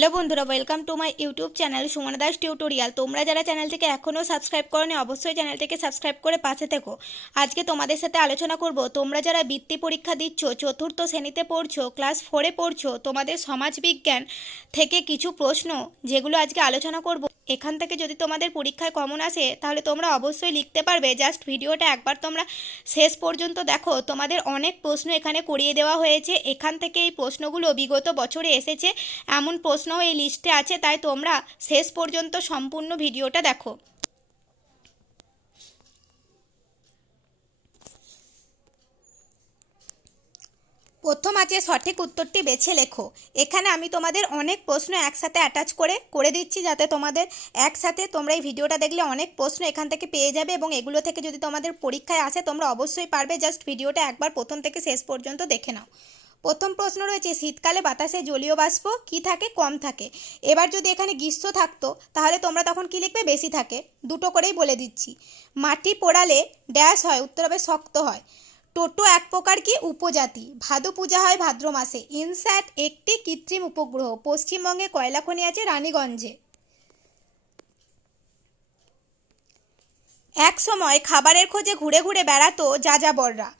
Hello বন্ধুরা welcome to my YouTube channel Suman Das tutorial তোমরা যারা চ্যানেল থেকে এখনও সাবস্ক্রাইব করনি, অবশ্যই চ্যানেলটিকে সাবস্ক্রাইব করে পাশে থেকো। আজকে তোমাদের সাথে আলোচনা করব, তোমরা যারা বৃত্তি পরীক্ষা দিচ্ছ, চতুর্থ শ্রেণীতে পড়ছো ক্লাস ফোরে পড়ছো, তোমাদের সমাজবিজ্ঞান থেকে কিছু প্রশ্ন যেগুলো আজকে আলোচনা করব। এখান থেকে যদি তোমাদের পরীক্ষায় কমন আসে, তাহলে তোমরা অবশ্যই লিখতে পারবে। জাস্ট ভিডিওটা একবার তোমরা শেষ পর্যন্ত দেখো। তোমাদের অনেক প্রশ্ন এখানে করিয়ে দেওয়া হয়েছে। এখান থেকে এই প্রশ্নগুলো বিগত বছরে এসেছে। এমন প্রশ্নও এই লিস্টে আছে। তাই তোমরা শেষ পর্যন্ত সম্পূর্ণ ভিডিওটা দেখো। প্রথম আছে সঠিক উত্তরটি বেছে লেখো। এখানে আমি তোমাদের অনেক প্রশ্ন একসাথে অ্যাটাচ করে করে দিচ্ছি যাতে তোমাদের একসাথে তোমরা এই ভিডিওটা দেখলে অনেক প্রশ্ন এখান থেকে পেয়ে যাবে এবং এগুলো থেকে যদি তোমাদের পরীক্ষায় আসে, তোমরা অবশ্যই পারবে। জাস্ট ভিডিওটা একবার প্রথম থেকে শেষ পর্যন্ত দেখে নাও। প্রথম প্রশ্ন রয়েছে, শীতকালে বাতাসে জলীয় বাষ্প কি থাকে? কম থাকে। এবার যদি এখানে গ্রীষ্ম থাকতো, তাহলে তোমরা তখন কি লিখবে? বেশি থাকে। দুটো করেই বলে দিচ্ছি। মাটি পোড়ালে ড্যাশ হয়, উত্তর হবে শক্ত হয়। টোটো এক প্রকার কি? উপজাতি। ভাদু পূজা হয় ভাদ্র মাসে। ইনস্যাট একটি কৃত্রিম উপগ্রহ। পশ্চিমবঙ্গে কয়লা খনি আছে রানীগঞ্জে। এক সময় খাবারের খোঁজে ঘুরে ঘুরে বেড়াতো যাযাবররা।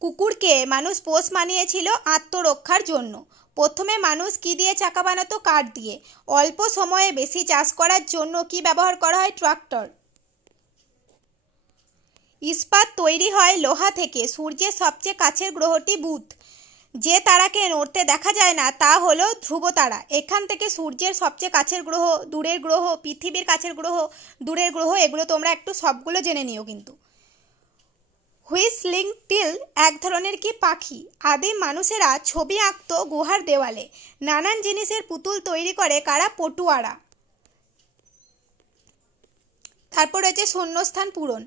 কুকুরকে মানুষ পোষ মানিয়েছিল আত্মরক্ষার জন্য। প্রথমে মানুষ কি দিয়ে চাকা বানাতো? কাঠ দিয়ে। অল্প সময়ে বেশি চাষ করার জন্য কি ব্যবহার করা হয়? ট্রাক্টর। ইস্পাত তৈরি হয় লোহা থেকে। সূর্যের সবচেয়ে কাছের গ্রহটি বুধ। যে তারাকে নড়তে দেখা যায় না, তা হলো ধ্রুব তারা। এখান থেকে সূর্যের সবচেয়ে কাছের গ্রহ, দূরের গ্রহ, পৃথিবীর কাছের গ্রহ, দূরের গ্রহ, এগুলো তোমরা একটু সবগুলো জেনে নিও কিন্তু। হুইসলিং টিল এক ধরনের কি পাখি? আদিম মানুষেরা ছবি আঁকত গুহার দেওয়ালে। নানান জিনিসের পুতুল তৈরি করে কারা? পটুয়ারা। তারপর রয়েছে শূন্যস্থান পূরণ।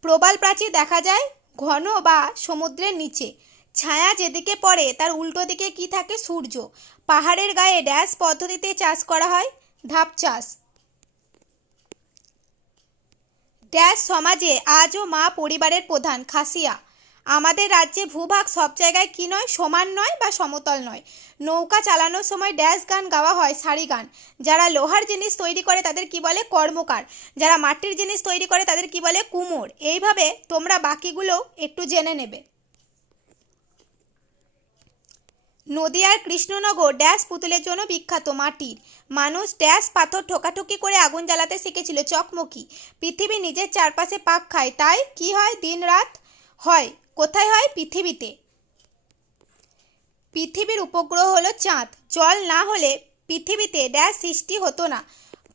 প্রবাল প্রাচীর দেখা যায় ঘন বা সমুদ্রের নিচে। ছায়া যেদিকে পড়ে, তার উল্টো দিকে কি থাকে? সূর্য। পাহাড়ের গায়ে ড্যাশ পদ্ধতিতে চাষ করা হয়, ধাপ চাষ। ড্যাশ সমাজে আজও মা পরিবারের প্রধান, খাসিয়া। আমাদের রাজ্যে ভূভাগ সব জায়গায় কি নয়? সমান নয় বা সমতল নয়। নৌকা চালানোর সময় ড্যাশ গান গাওয়া হয়, সারি গান। যারা লোহার জিনিস তৈরি করে তাদের কি বলে? কর্মকার। যারা মাটির জিনিস তৈরি করে তাদের কি বলে? কুমোর। এইভাবে তোমরা বাকিগুলো একটু জেনে নেবে। নদিয়ার কৃষ্ণনগর ড্যাশ পুতুলের জন্য বিখ্যাত মাটির। মানুষ ড্যাশ পাথর ঠোকাঠুকি করে আগুন জ্বালাতে শিখেছিল চকমকি। পৃথিবী নিজের চারপাশে পাক খায়। তাই কি হয়? দিন রাত হয়। কোথায় হয়? পৃথিবীতে। পৃথিবীর উপগ্রহ হলো চাঁদ। জল না হলে পৃথিবীতে ড্যাশ সৃষ্টি হতো না,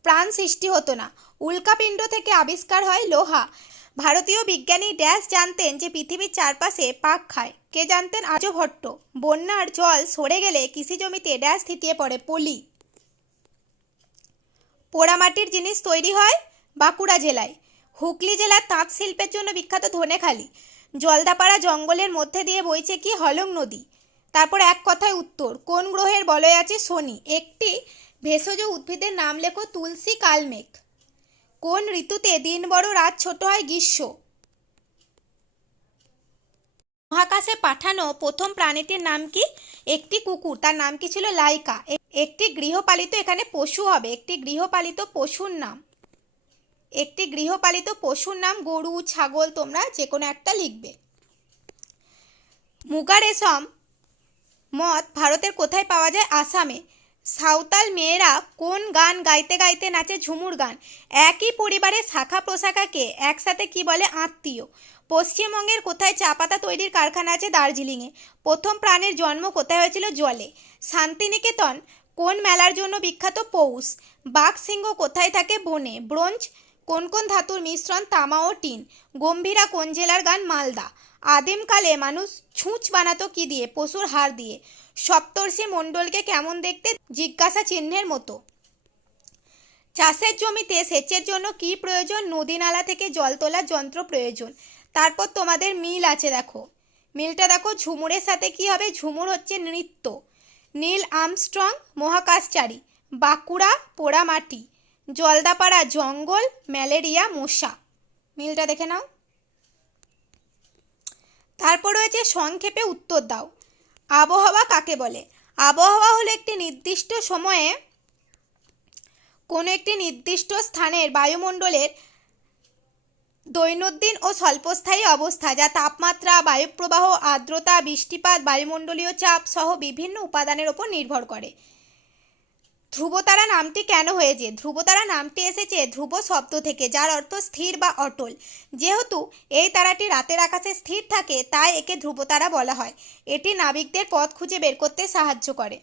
প্রাণ সৃষ্টি হতো না। উল্কাপিণ্ড থেকে আবিষ্কার হয় লোহা। ভারতীয় বিজ্ঞানী ড্যাশ জানতেন যে পৃথিবীর চারপাশে পাক খায়। কে জানতেন? আর্যভট্ট বন্যার জল সরে গেলে কৃষি জমিতে ড্যাশ থিতিয়ে পড়ে পলি। পোড়ামাটির জিনিস তৈরি হয় বাঁকুড়া জেলায়। হুগলি জেলার তাঁত শিল্পের জন্য বিখ্যাত ধনেখালি। জলদাপাড়া জঙ্গলের মধ্যে দিয়ে বইছে কি হলং নদী। তারপর এক কথায় উত্তর, কোন গ্রহের বলয় আছে শনি? একটি ভেষজ উদ্ভিদের নাম লেখো তুলসী কালমেঘ। কোন ঋতুতে দিন বড় রাত ছোট হয় গ্রীষ্ম? মহাকাশে পাঠানো প্রথম প্রাণীটির নাম কি? একটি কুকুর, তার নাম কি ছিল লাইকা? একটি গৃহপালিত এখানে পশু হবে, একটি গৃহপালিত পশুর নাম। একটি গৃহপালিত পশুর নাম গরু, ছাগল তোমরা যে কোনো একটা লিখবে। মুগা রেশম মদ ভারতের কোথায় পাওয়া যায়? আসামে। সাঁওতাল মেয়েরা কোন গান গাইতে গাইতে নাচে ঝুমুর গান? একই পরিবারের শাখা প্রশাখাকে একসাথে কি বলে? আত্মীয়। পশ্চিমবঙ্গের কোথায় চা পাতা তৈরির কারখানা আছে? দার্জিলিংয়ে। প্রথম প্রাণের জন্ম কোথায় হয়েছিল? জলে। শান্তিনিকেতন কোন মেলার জন্য বিখ্যাত পৌষ? বাঘ সিংহ কোথায় থাকে? বনে। ব্রোঞ্জ কোন কোন ধাতুর মিশ্রণ তামা ও টিন? গম্ভীরা কোন জেলার গান? মালদা। আদিমকালে মানুষ ছুঁচ বানাতো কি দিয়ে? পশুর হাড় দিয়ে। সপ্তর্ষি মণ্ডলকে কেমন দেখতে? জিজ্ঞাসা চিহ্নের মতো। চাষের জমিতে সেচের জন্য কি প্রয়োজন? নদী নালা থেকে জল তোলার যন্ত্র প্রয়োজন। তারপর তোমাদের মিল আছে, দেখো। মিলটা দেখো, ঝুমুরের সাথে কি হবে? ঝুমুর হচ্ছে নৃত্য। নীল আমস্ট্রং মহাকাশচারী। বাঁকুড়া পোড়ামাটি। জলদাপাড়া জঙ্গল, ম্যালেরিয়া, মশা। মিলটা দেখে নাও। তারপর রয়েছে সংক্ষেপে উত্তর দাও। আবহাওয়া কাকে বলে? আবহাওয়া হলো একটি নির্দিষ্ট সময়ে কোনো একটি নির্দিষ্ট স্থানের বায়ুমণ্ডলের দৈনন্দিন ও স্বল্পস্থায়ী অবস্থা, যা তাপমাত্রা, বায়ুপ্রবাহ, আর্দ্রতা, বৃষ্টিপাত, বায়ুমণ্ডলীয় চাপ সহ বিভিন্ন উপাদানের ওপর নির্ভর করে। ধ্রুবতারা নামটি কেন হয়েছে? ধ্রুবতারা নামটি এসেছে ধ্রুব শব্দ থেকে, যার অর্থ স্থির বা অটল। যেহেতু এই তারাটি রাতের আকাশে স্থির থাকে, তাই একে ধ্রুবতারা বলা হয়। এটি নাবিকদের পথ খুঁজে বের করতে সাহায্য করে।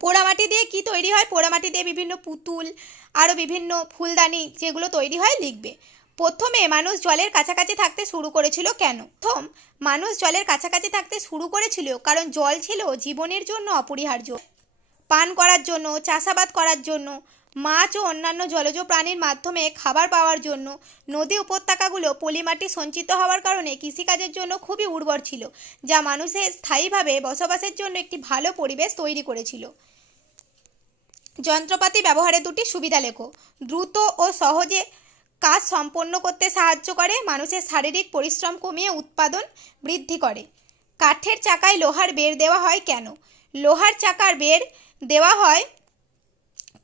পোড়ামাটি দিয়ে কি তৈরি হয়? পোড়ামাটি দিয়ে বিভিন্ন পুতুল, আরও বিভিন্ন ফুলদানি যেগুলো তৈরি হয় লিখবে। প্রথমে মানুষ জলের কাছাকাছি থাকতে শুরু করেছিল কেন? প্রথম, মানুষ জলের কাছাকাছি থাকতে শুরু করেছিল কারণ জল ছিল জীবনের জন্য অপরিহার্য। পান করার জন্য, চাষাবাদ করার জন্য, মাছ ও অন্যান্য জলজ প্রাণীর মাধ্যমে খাবার পাওয়ার জন্য নদী উপত্যকাগুলো পলিমাটি সঞ্চিত হওয়ার কারণে কৃষিকাজের জন্য খুবই উর্বর ছিল, যা মানুষের স্থায়ীভাবে বসবাসের জন্য একটি ভালো পরিবেশ তৈরি করেছিল। যন্ত্রপাতি ব্যবহারে দুটি সুবিধা লেখো। দ্রুত ও সহজে কাজ সম্পন্ন করতে সাহায্য করে, মানুষের শারীরিক পরিশ্রম কমিয়ে উৎপাদন বৃদ্ধি করে। কাঠের চাকায় লোহার বের দেওয়া হয় কেন? লোহার চাকার বের দেওয়া হয়।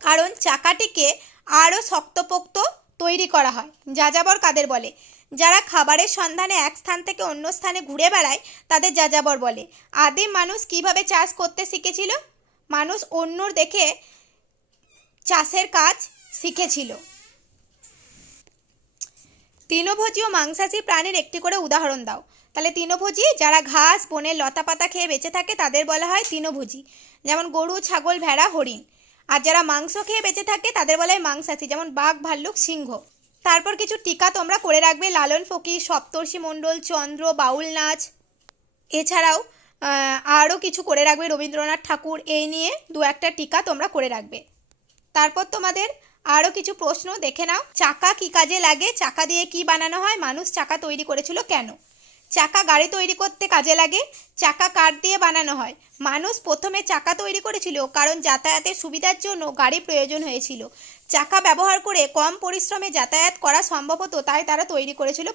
কারণ চাকাটিকে আরও শক্তপোক্ত তৈরি করা হয়। যাযাবর কাদের বলে? যারা খাবারের সন্ধানে এক স্থান থেকে অন্য স্থানে ঘুরে বেড়ায়, তাদের যাযাবর বলে। আদিম মানুষ কীভাবে চাষ করতে শিখেছিল? মানুষ অন্যর দেখে চাষের কাজ শিখেছিল। তৃণভোজী ও মাংসাশী প্রাণীর একটি করে উদাহরণ দাও। তাহলে তৃণভোজী যারা ঘাস বনের লতা পাতা খেয়ে বেঁচে থাকে, তাদের বলা হয় তৃণভোজী। যেমন গরু, ছাগল, ভেড়া, হরিণ। আর যারা মাংস খেয়ে বেঁচে থাকে, তাদের বলা হয় মাংসাশী, যেমন বাঘ, ভাল্লুক, সিংহ। তারপর কিছু টিকা তোমরা করে রাখবে, লালন ফকির, সপ্তর্ষি মণ্ডল, চন্দ্র, বাউল নাচ। এছাড়াও আরও কিছু করে রাখবে রবীন্দ্রনাথ ঠাকুর, এই নিয়ে দু একটা টিকা তোমরা করে রাখবে। তারপর তোমাদের আরও কিছু প্রশ্ন দেখে নাও। চাকা কি কাজে লাগে? চাকা দিয়ে কি বানানো হয়? মানুষ চাকা তৈরি করেছিল কেন? চাকা গাড়ি তৈরি করতে কাজে লাগে? চাকা কাঠ দিয়ে বানানো হয়। মানুষ প্রথমে চাকা তৈরি করেছিল কারণ যাতায়াতের সুবিধার জন্য গাড়ি প্রয়োজন হয়েছিল। চাকা ব্যবহার করে কম পরিশ্রমে যাতায়াত করা সম্ভব হতো, তাই তারা তৈরি করেছিল।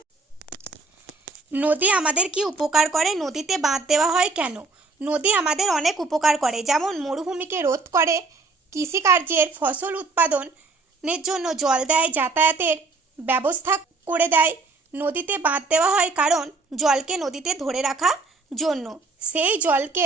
নদী আমাদের কি উপকার করে? নদীতে বাঁধ দেওয়া হয় কেন? নদী আমাদের অনেক উপকার করে, যেমন মরুভূমিকে রোধ করে কৃষিকার্যের ফসল উৎপাদনের জন্য জল দেয়, যাতায়াতের ব্যবস্থা করে দেয়। নদীতে বাঁধ দেওয়া হয় কারণ জলকে নদীতে ধরে রাখা জন্য। সেই জলকে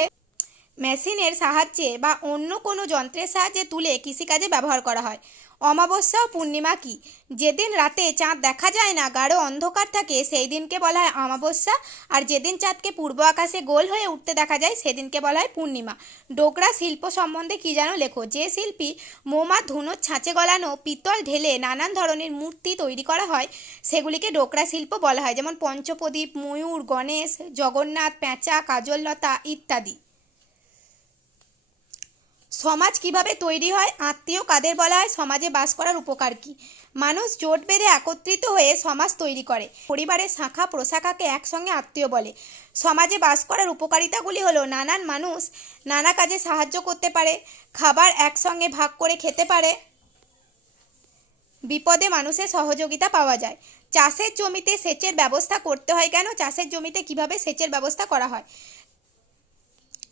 মেশিনের সাহায্যে বা অন্য কোনো যন্ত্রের সাহায্যে তুলে কৃষিকাজে ব্যবহার করা হয়। অমাবস্যা ও পূর্ণিমা কি? যেদিন রাতে চাঁদ দেখা যায় না, গাঢ় অন্ধকার থাকে সেই দিনকে বলা হয় অমাবস্যা। আর যেদিন চাঁদকে পূর্ব আকাশে গোল হয়ে উঠতে দেখা যায়, সেদিনকে বলা হয় পূর্ণিমা। ডোকরা শিল্প সম্বন্ধে কী জানো লেখো? যে শিল্পী মোমা ধুনোর ছাঁচে গলানো পিতল ঢেলে নানান ধরনের মূর্তি তৈরি করা হয়, সেগুলিকে ডোকরা শিল্প বলা হয়। যেমন পঞ্চপ্রদীপ, ময়ূর, গণেশ, জগন্নাথ, পেঁচা, কাজললতা ইত্যাদি। সমাজ কীভাবে তৈরি হয়, আত্মীয় কাদের বলা হয়, সমাজে বাস করার উপকার কি? মানুষ জোট বেঁধে একত্রিত হয়ে সমাজ তৈরি করে। পরিবারের শাখা, প্রশাখাকে একসঙ্গে আত্মীয় বলে। সমাজে বাস করার উপকারিতাগুলি হলো নানান মানুষ নানা কাজে সাহায্য করতে পারে, খাবার একসঙ্গে ভাগ করে খেতে পারে। বিপদে মানুষের সহযোগিতা পাওয়া যায়। চাষের জমিতে সেচের ব্যবস্থা করতে হয় কেন? চাষের জমিতে কীভাবে সেচের ব্যবস্থা করা হয়?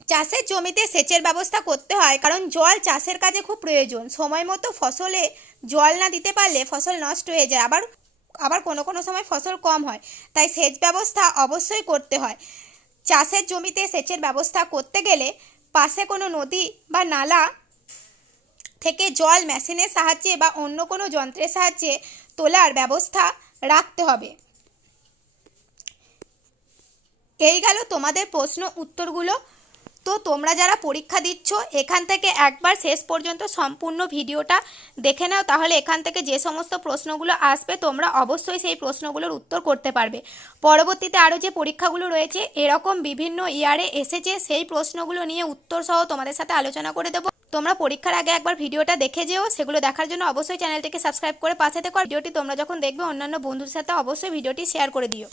চাষের জমিতে সেচের ব্যবস্থা করতে হয়, কারণ জল চাষের কাজে খুব প্রয়োজন। সময় মতো ফসলে জল না দিতে পারলে ফসল নষ্ট হয়ে যায়। আবার আবার কোনো কোনো সময় ফসল কম হয়, তাই সেচ ব্যবস্থা অবশ্যই করতে হয়। চাষের জমিতে সেচের ব্যবস্থা করতে গেলে পাশে কোনো নদী বা নালা থেকে জল মেশিনের সাহায্যে বা অন্য কোনো যন্ত্রের সাহায্যে তোলার ব্যবস্থা রাখতে হবে। এই গেল তোমাদের প্রশ্ন উত্তরগুলো। তো তোমরা যারা পরীক্ষা দিচ্ছ, এখান থেকে একবার শেষ পর্যন্ত সম্পূর্ণ ভিডিওটা দেখে নাও। তাহলে এখান থেকে যে সমস্ত প্রশ্নগুলো আসবে, তোমরা অবশ্যই সেই প্রশ্নগুলোর উত্তর করতে পারবে। পরবর্তীতে আরও যে পরীক্ষাগুলো রয়েছে, এরকম বিভিন্ন ইয়ারে এসেছে, সেই প্রশ্নগুলো নিয়ে উত্তর সহ তোমাদের সাথে আলোচনা করে দেবো। তোমরা পরীক্ষার আগে একবার ভিডিওটা দেখে যেও। সেগুলো দেখার জন্য অবশ্যই চ্যানেলটিকে সাবস্ক্রাইব করে পাশে থেকো। ভিডিওটি তোমরা যখন দেখবে, অন্যান্য বন্ধুর সাথে অবশ্যই ভিডিওটি শেয়ার করে দিও।